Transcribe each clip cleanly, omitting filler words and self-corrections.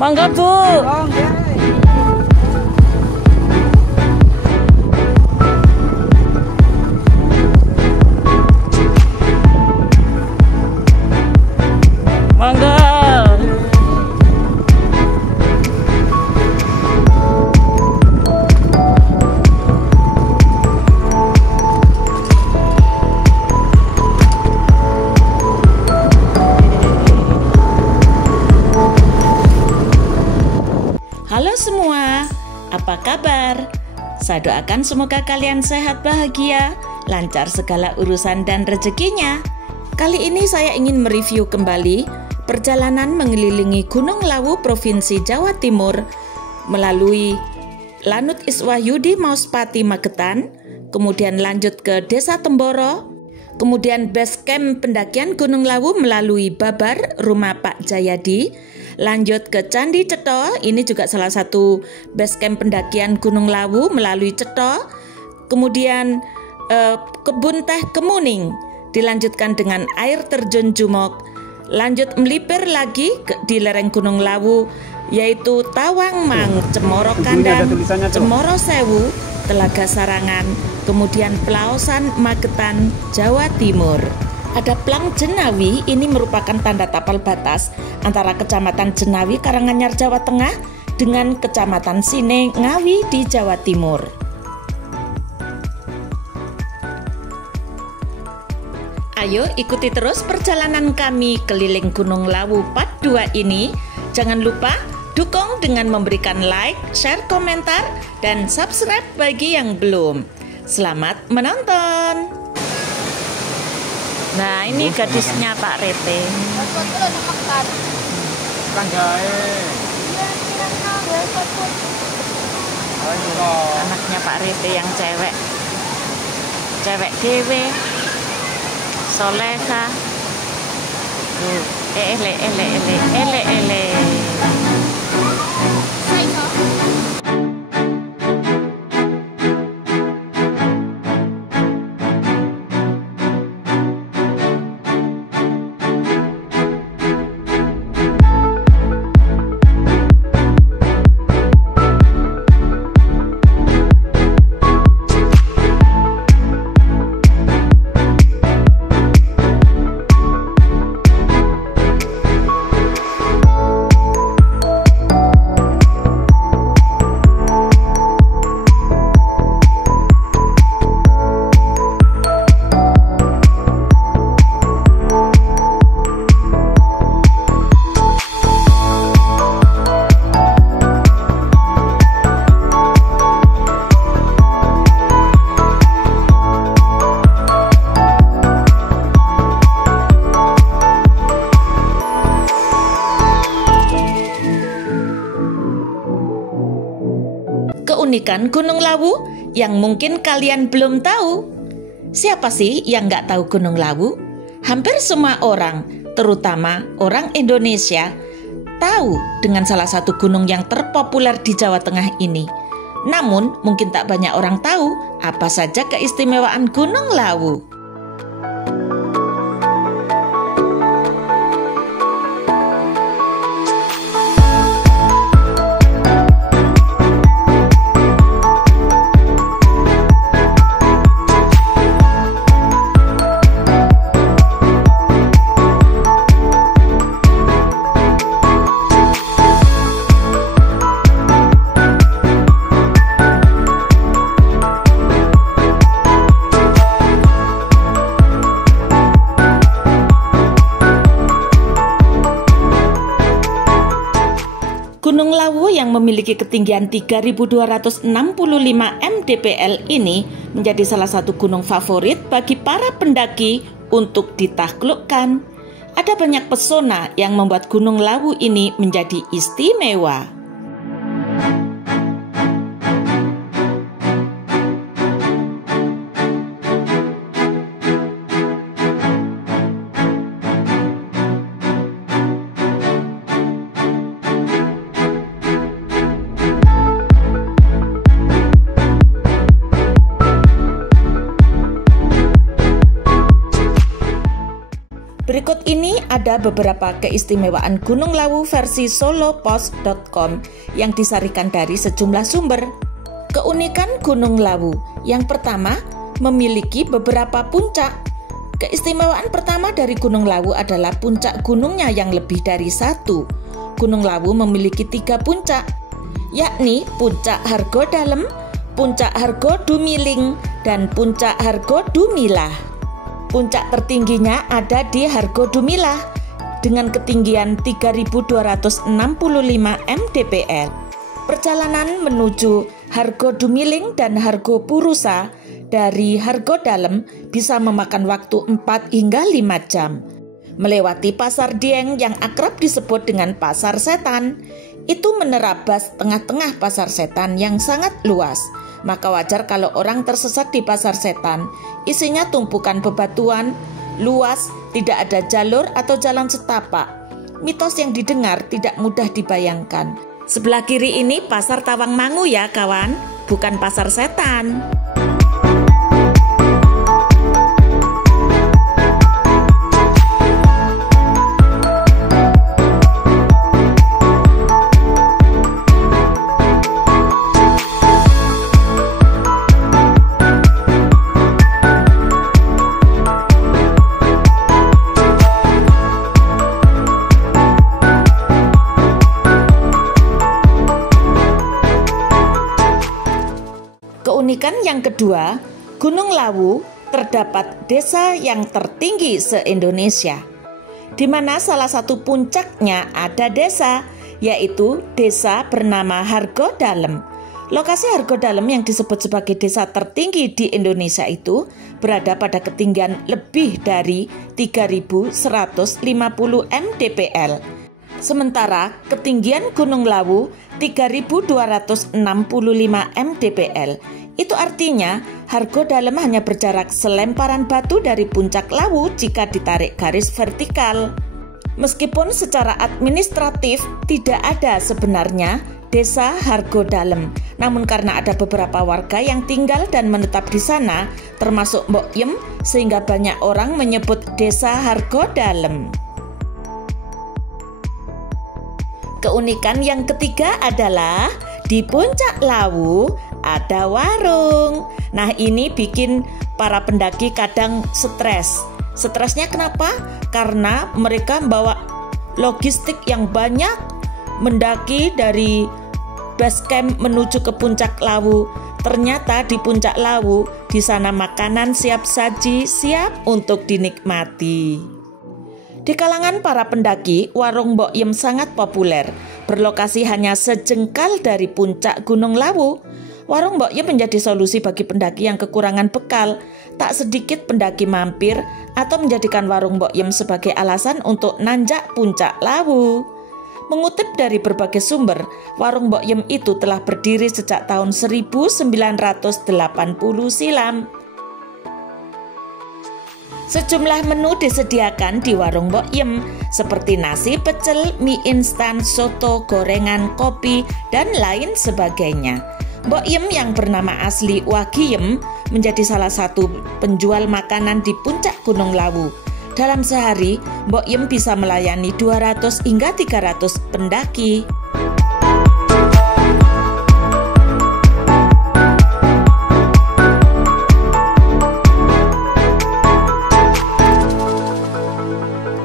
Mangga Bu. Mangga. Halo semua, apa kabar? Saya doakan semoga kalian sehat, bahagia, lancar segala urusan dan rezekinya. Kali ini saya ingin mereview kembali perjalanan mengelilingi Gunung Lawu Provinsi Jawa Timur melalui Lanut Iswahyudi Mauspati Magetan, kemudian lanjut ke Desa Temboro, kemudian base camp pendakian Gunung Lawu melalui Babar, rumah Pak Jayadi, lanjut ke Candi Cetho, ini juga salah satu base camp pendakian Gunung Lawu melalui Cetho, kemudian kebun teh Kemuning, dilanjutkan dengan air terjun Jumok, lanjut melipir lagi di lereng Gunung Lawu yaitu Tawangmang, Cemoro Kandang, Cemoro Sewu, Telaga Sarangan, kemudian Pelaosan Magetan, Jawa Timur. Ada Plang Jenawi, ini merupakan tanda tapal batas antara Kecamatan Jenawi Karanganyar Jawa Tengah dengan Kecamatan Sine Ngawi di Jawa Timur. Ayo ikuti terus perjalanan kami keliling Gunung Lawu Part 2 ini. Jangan lupa dukung dengan memberikan like, share, komentar, dan subscribe bagi yang belum. Selamat menonton. Nah, ini gadisnya Pak Rete. Anaknya Pak Rete yang cewek. Cewek dewe. Soleha. Ele. Keunikan Gunung Lawu yang mungkin kalian belum tahu. Siapa sih yang nggak tahu Gunung Lawu? Hampir semua orang, terutama orang Indonesia, tahu dengan salah satu gunung yang terpopuler di Jawa Tengah ini. Namun, mungkin tak banyak orang tahu apa saja keistimewaan Gunung Lawu. Gunung Lawu yang memiliki ketinggian 3.265 mdpl ini menjadi salah satu gunung favorit bagi para pendaki untuk ditaklukkan. Ada banyak pesona yang membuat Gunung Lawu ini menjadi istimewa. Berikut ini ada beberapa keistimewaan Gunung Lawu versi solopost.com yang disarikan dari sejumlah sumber. Keunikan Gunung Lawu, yang pertama, memiliki beberapa puncak. Keistimewaan pertama dari Gunung Lawu adalah puncak gunungnya yang lebih dari satu. Gunung Lawu memiliki 3 puncak, yakni Puncak Hargodalem, Puncak Hargodumiling, dan Puncak Hargodumilah. Puncak tertingginya ada di Hargodumilah dengan ketinggian 3.265 mdpl. Perjalanan menuju Hargodumiling dan Hargopurusa dari Hargodalem bisa memakan waktu 4 hingga 5 jam. Melewati Pasar Dieng yang akrab disebut dengan Pasar Setan, itu menerabas tengah-tengah Pasar Setan yang sangat luas. Maka wajar kalau orang tersesat di Pasar Setan. Isinya tumpukan bebatuan, luas, tidak ada jalur atau jalan setapak. Mitos yang didengar tidak mudah dibayangkan. Sebelah kiri ini Pasar Tawangmangu ya kawan, bukan Pasar Setan. Keunikan yang kedua, Gunung Lawu terdapat desa yang tertinggi se-Indonesia, di mana salah satu puncaknya ada desa, yaitu desa bernama Hargodalem. Lokasi Hargodalem yang disebut sebagai desa tertinggi di Indonesia itu berada pada ketinggian lebih dari 3.150 mdpl. Sementara ketinggian Gunung Lawu 3.265 mdpl. Itu artinya Hargodalem hanya berjarak selemparan batu dari puncak Lawu jika ditarik garis vertikal. Meskipun secara administratif tidak ada sebenarnya desa Hargodalem, namun karena ada beberapa warga yang tinggal dan menetap di sana, termasuk Mbok Yem, sehingga banyak orang menyebut desa Hargodalem. Keunikan yang ketiga adalah di puncak Lawu ada warung. Nah, ini bikin para pendaki kadang stres. Stresnya kenapa? Karena mereka membawa logistik yang banyak mendaki dari base camp menuju ke puncak Lawu. Ternyata di puncak Lawu, di sana makanan siap saji, siap untuk dinikmati. Di kalangan para pendaki, warung Mbok Yem sangat populer. Berlokasi hanya sejengkal dari puncak Gunung Lawu, warung Mbok Yem menjadi solusi bagi pendaki yang kekurangan bekal. Tak sedikit pendaki mampir atau menjadikan warung Mbok Yem sebagai alasan untuk nanjak puncak Lawu. Mengutip dari berbagai sumber, warung Mbok Yem itu telah berdiri sejak tahun 1980 silam. Sejumlah menu disediakan di warung Mbok Yem, seperti nasi pecel, mie instan, soto, gorengan, kopi, dan lain sebagainya. Mbok Yem yang bernama asli Wagiem menjadi salah satu penjual makanan di puncak Gunung Lawu. Dalam sehari, Mbok Yem bisa melayani 200 hingga 300 pendaki.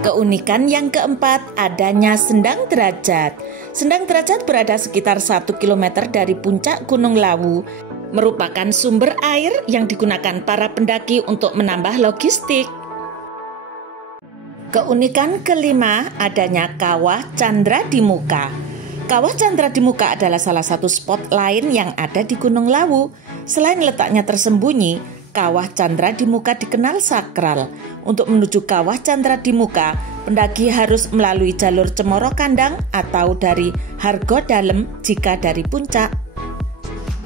Keunikan yang keempat, adanya Sendang Derajat. Sendang Derajat berada sekitar 1 km dari puncak Gunung Lawu, merupakan sumber air yang digunakan para pendaki untuk menambah logistik. Keunikan kelima, adanya Kawah Candra di Muka. Kawah Candra di Muka adalah salah satu spot lain yang ada di Gunung Lawu. Selain letaknya tersembunyi, Kawah Candra di Muka dikenal sakral. Untuk menuju Kawah Candra di Muka, pendaki harus melalui jalur Cemoro Kandang atau dari Hargodalem jika dari puncak.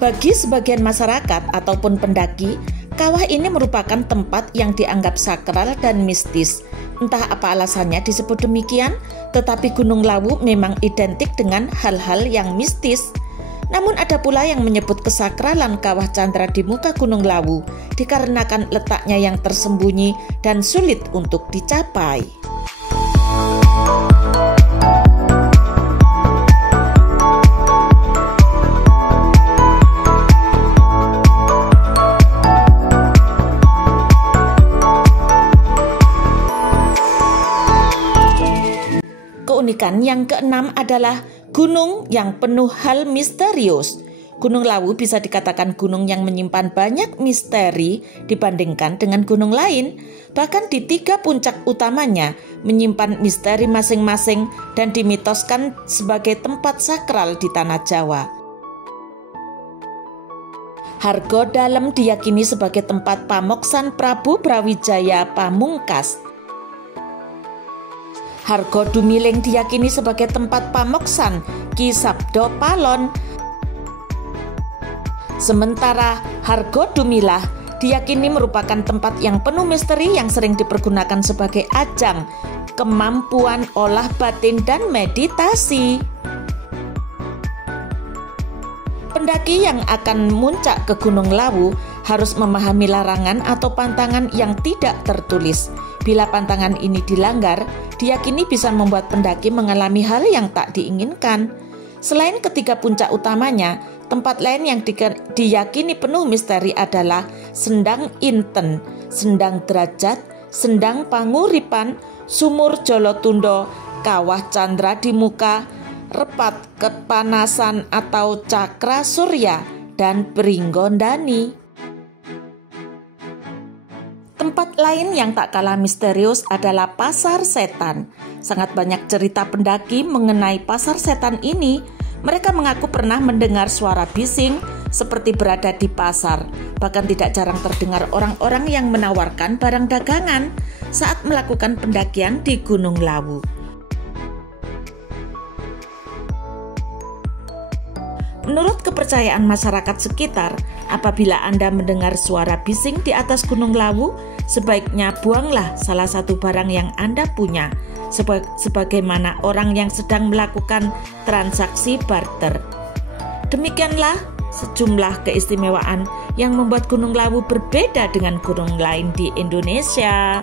Bagi sebagian masyarakat ataupun pendaki, kawah ini merupakan tempat yang dianggap sakral dan mistis. Entah apa alasannya disebut demikian, tetapi Gunung Lawu memang identik dengan hal-hal yang mistis. Namun ada pula yang menyebut kesakralan Kawah Candra di Muka Gunung Lawu dikarenakan letaknya yang tersembunyi dan sulit untuk dicapai. Dan yang keenam adalah gunung yang penuh hal misterius. Gunung Lawu bisa dikatakan gunung yang menyimpan banyak misteri dibandingkan dengan gunung lain. Bahkan di 3 puncak utamanya menyimpan misteri masing-masing dan dimitoskan sebagai tempat sakral di tanah Jawa. Hargo Dalem diyakini sebagai tempat pamoksan Prabu Brawijaya Pamungkas. Hargo Dumiling diyakini sebagai tempat pamoksan Ki Sabdo Palon. Sementara Hargo Dumilah diyakini merupakan tempat yang penuh misteri yang sering dipergunakan sebagai ajang kemampuan olah batin dan meditasi. Pendaki yang akan muncak ke Gunung Lawu harus memahami larangan atau pantangan yang tidak tertulis. Bila pantangan ini dilanggar, diyakini bisa membuat pendaki mengalami hal yang tak diinginkan. Selain ketiga puncak utamanya, tempat lain yang diyakini penuh misteri adalah Sendang Inten, Sendang Derajat, Sendang Panguripan, Sumur Jolotundo, Kawah Candra di Muka, Repat Kepanasan atau Cakra Surya, dan Pringgondani. Tempat lain yang tak kalah misterius adalah Pasar Setan. Sangat banyak cerita pendaki mengenai Pasar Setan ini. Mereka mengaku pernah mendengar suara bising seperti berada di pasar. Bahkan tidak jarang terdengar orang-orang yang menawarkan barang dagangan saat melakukan pendakian di Gunung Lawu. Menurut kepercayaan masyarakat sekitar, apabila Anda mendengar suara bising di atas Gunung Lawu, sebaiknya buanglah salah satu barang yang Anda punya, sebagaimana orang yang sedang melakukan transaksi barter. Demikianlah sejumlah keistimewaan yang membuat Gunung Lawu berbeda dengan gunung lain di Indonesia.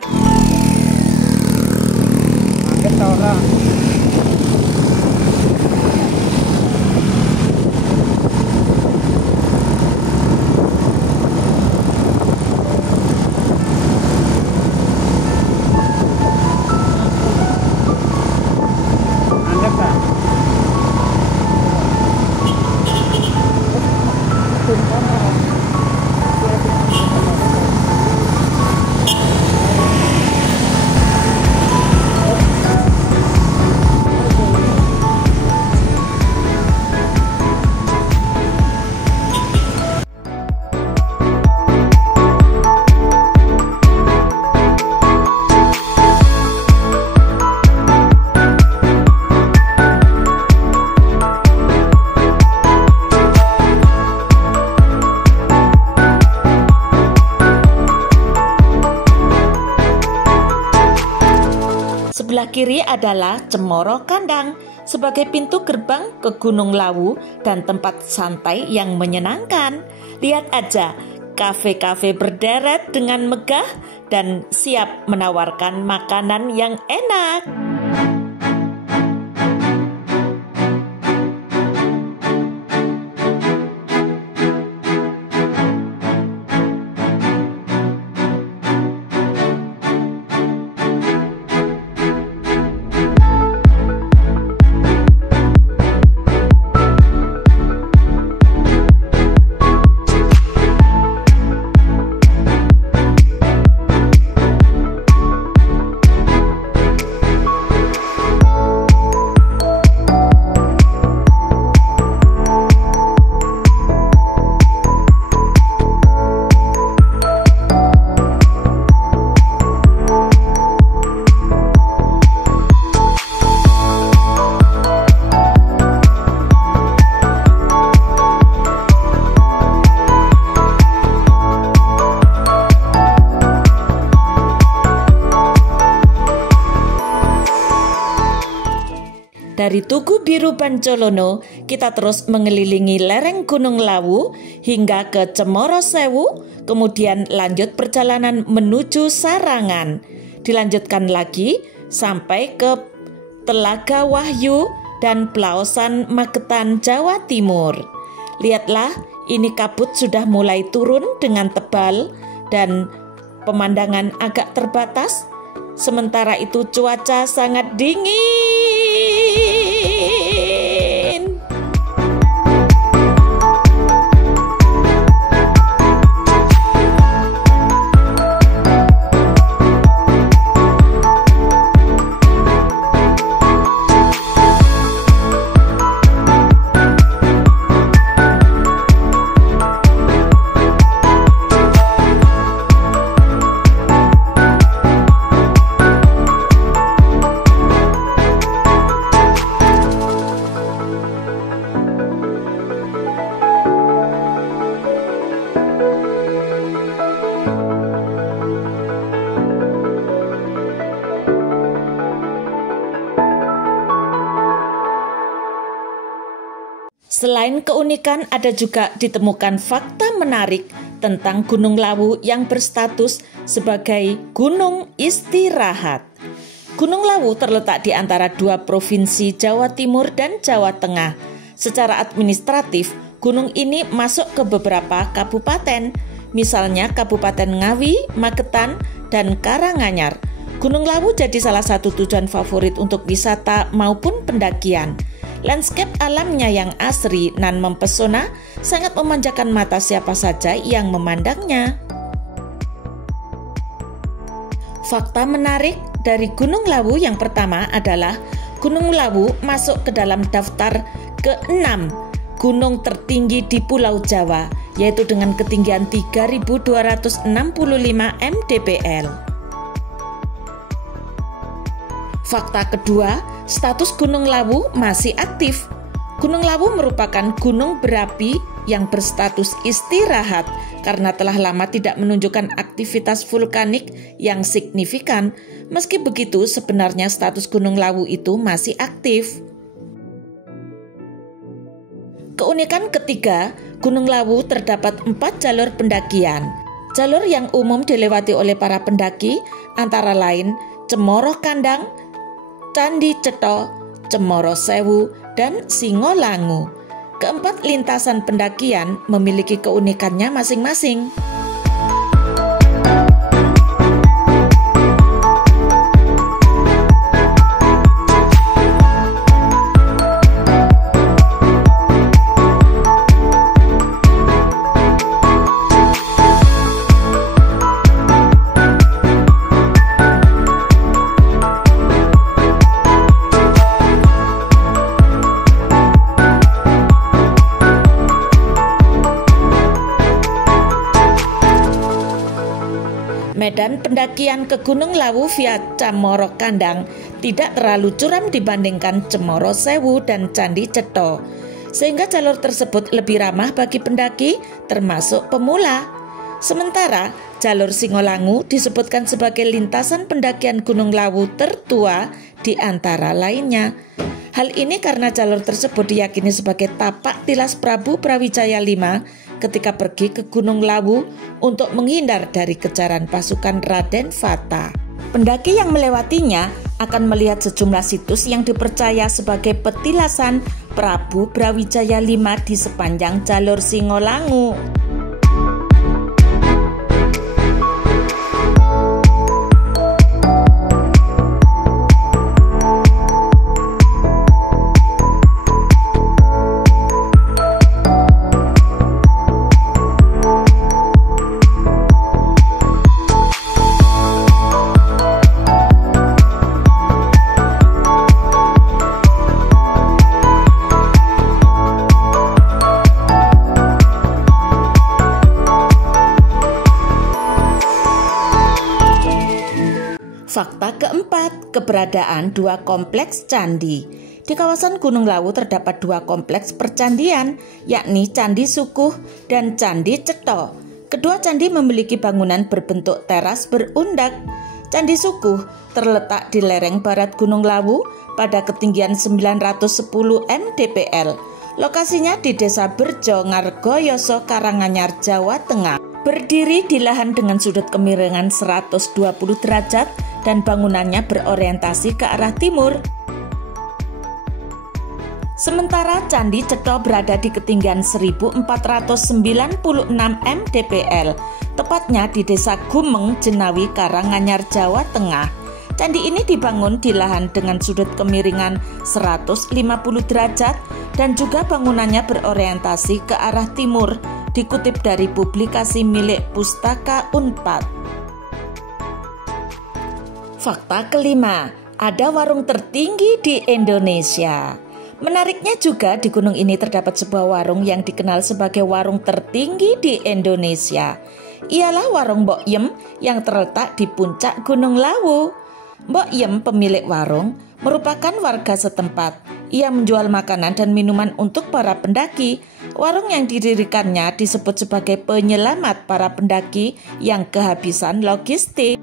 Sebelah kiri adalah Cemoro Kandang sebagai pintu gerbang ke Gunung Lawu dan tempat santai yang menyenangkan. Lihat aja, kafe-kafe berderet dengan megah dan siap menawarkan makanan yang enak. Dari Tugu Biru Bancolono, kita terus mengelilingi lereng Gunung Lawu hingga ke Cemoro Sewu, kemudian lanjut perjalanan menuju Sarangan. Dilanjutkan lagi sampai ke Telaga Wahyu dan Plaosan Magetan, Jawa Timur. Lihatlah, ini kabut sudah mulai turun dengan tebal dan pemandangan agak terbatas. Sementara itu cuaca sangat dingin. Selain keunikan, ada juga ditemukan fakta menarik tentang Gunung Lawu yang berstatus sebagai gunung istirahat. Gunung Lawu terletak di antara dua provinsi Jawa Timur dan Jawa Tengah. Secara administratif, gunung ini masuk ke beberapa kabupaten, misalnya Kabupaten Ngawi, Magetan, dan Karanganyar. Gunung Lawu jadi salah satu tujuan favorit untuk wisata maupun pendakian. Landscape alamnya yang asri dan mempesona sangat memanjakan mata siapa saja yang memandangnya. Fakta menarik dari Gunung Lawu yang pertama adalah Gunung Lawu masuk ke dalam daftar ke-6 gunung tertinggi di Pulau Jawa, yaitu dengan ketinggian 3.265 mdpl. Fakta kedua, status Gunung Lawu masih aktif. Gunung Lawu merupakan gunung berapi yang berstatus istirahat karena telah lama tidak menunjukkan aktivitas vulkanik yang signifikan. Meski begitu, sebenarnya status Gunung Lawu itu masih aktif. Keunikan ketiga, Gunung Lawu terdapat 4 jalur pendakian. Jalur yang umum dilewati oleh para pendaki antara lain Cemoro Kandang, Candi Cetha, Cemoro Sewu, dan Singolangu. Keempat lintasan pendakian memiliki keunikannya masing-masing. Medan pendakian ke Gunung Lawu via Cemoro Kandang tidak terlalu curam dibandingkan Cemoro Sewu dan Candi Cetha, sehingga jalur tersebut lebih ramah bagi pendaki termasuk pemula. Sementara jalur Singolangu disebutkan sebagai lintasan pendakian Gunung Lawu tertua di antara lainnya. Hal ini karena jalur tersebut diyakini sebagai tapak tilas Prabu Brawijaya V ketika pergi ke Gunung Lawu untuk menghindar dari kejaran pasukan Raden Fata. Pendaki yang melewatinya akan melihat sejumlah situs yang dipercaya sebagai petilasan Prabu Brawijaya V di sepanjang jalur Singolangu. Fakta keempat, keberadaan dua kompleks candi. Di kawasan Gunung Lawu terdapat dua kompleks percandian, yakni Candi Sukuh dan Candi Cetha. Kedua candi memiliki bangunan berbentuk teras berundak. Candi Sukuh terletak di lereng barat Gunung Lawu pada ketinggian 910 mdpl. Lokasinya di Desa Berjo, Ngargoyoso, Karanganyar, Jawa Tengah. Berdiri di lahan dengan sudut kemiringan 120 derajat dan bangunannya berorientasi ke arah timur. Sementara Candi Cetha berada di ketinggian 1496 mdpl, tepatnya di Desa Gumeng, Jenawi, Karanganyar, Jawa Tengah. Candi ini dibangun di lahan dengan sudut kemiringan 150 derajat dan juga bangunannya berorientasi ke arah timur, dikutip dari publikasi milik Pustaka Unpad. Fakta kelima, ada warung tertinggi di Indonesia. Menariknya juga di gunung ini terdapat sebuah warung yang dikenal sebagai warung tertinggi di Indonesia. Ialah warung Mbok Yem yang terletak di puncak Gunung Lawu. Mbok Yem, pemilik warung, merupakan warga setempat. Ia menjual makanan dan minuman untuk para pendaki. Warung yang didirikannya disebut sebagai penyelamat para pendaki yang kehabisan logistik.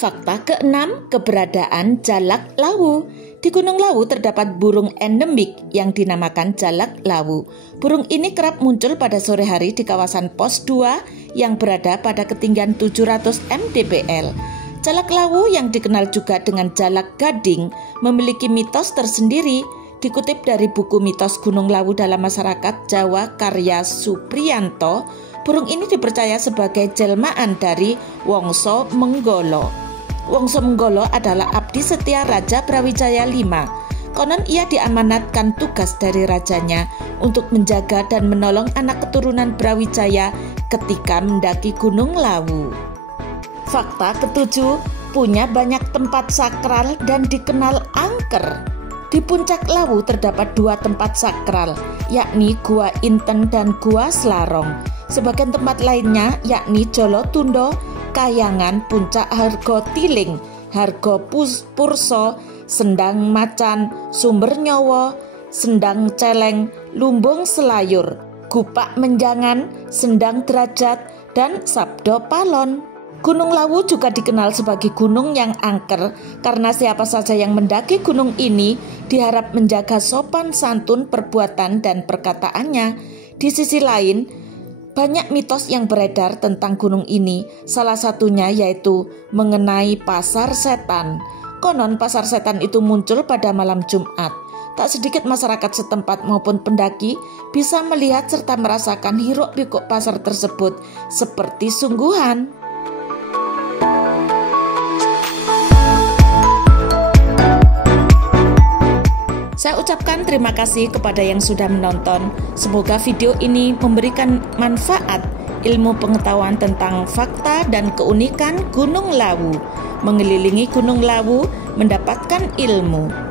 Fakta keenam, keberadaan jalak lawu. Di Gunung Lawu terdapat burung endemik yang dinamakan jalak lawu. Burung ini kerap muncul pada sore hari di kawasan Pos 2 yang berada pada ketinggian 700 mdpl. Jalak lawu yang dikenal juga dengan jalak gading memiliki mitos tersendiri. Dikutip dari buku Mitos Gunung Lawu dalam Masyarakat Jawa karya Supriyanto, burung ini dipercaya sebagai jelmaan dari Wongso Menggolo. Wongso Menggolo adalah abdi setia Raja Brawijaya V. Konon ia diamanatkan tugas dari rajanya untuk menjaga dan menolong anak keturunan Brawijaya ketika mendaki Gunung Lawu. Fakta ketujuh, punya banyak tempat sakral dan dikenal angker. Di puncak Lawu terdapat dua tempat sakral, yakni Gua Inten dan Gua Slarong. Sebagian tempat lainnya yakni Jolo Tundo, Kayangan, Puncak Hargo Tiling, Hargo Purso, Sendang Macan, Sumber Nyowo, Sendang Celeng, Lumbung Selayur, Gupak Menjangan, Sendang Derajat, dan Sabdo Palon. Gunung Lawu juga dikenal sebagai gunung yang angker karena siapa saja yang mendaki gunung ini diharap menjaga sopan santun perbuatan dan perkataannya. Di sisi lain, banyak mitos yang beredar tentang gunung ini, salah satunya yaitu mengenai pasar setan. Konon pasar setan itu muncul pada malam Jumat. Tak sedikit masyarakat setempat maupun pendaki bisa melihat serta merasakan hiruk-pikuk pasar tersebut seperti sungguhan. Saya ucapkan terima kasih kepada yang sudah menonton. Semoga video ini memberikan manfaat, ilmu pengetahuan tentang fakta dan keunikan Gunung Lawu. Mengelilingi Gunung Lawu, mendapatkan ilmu.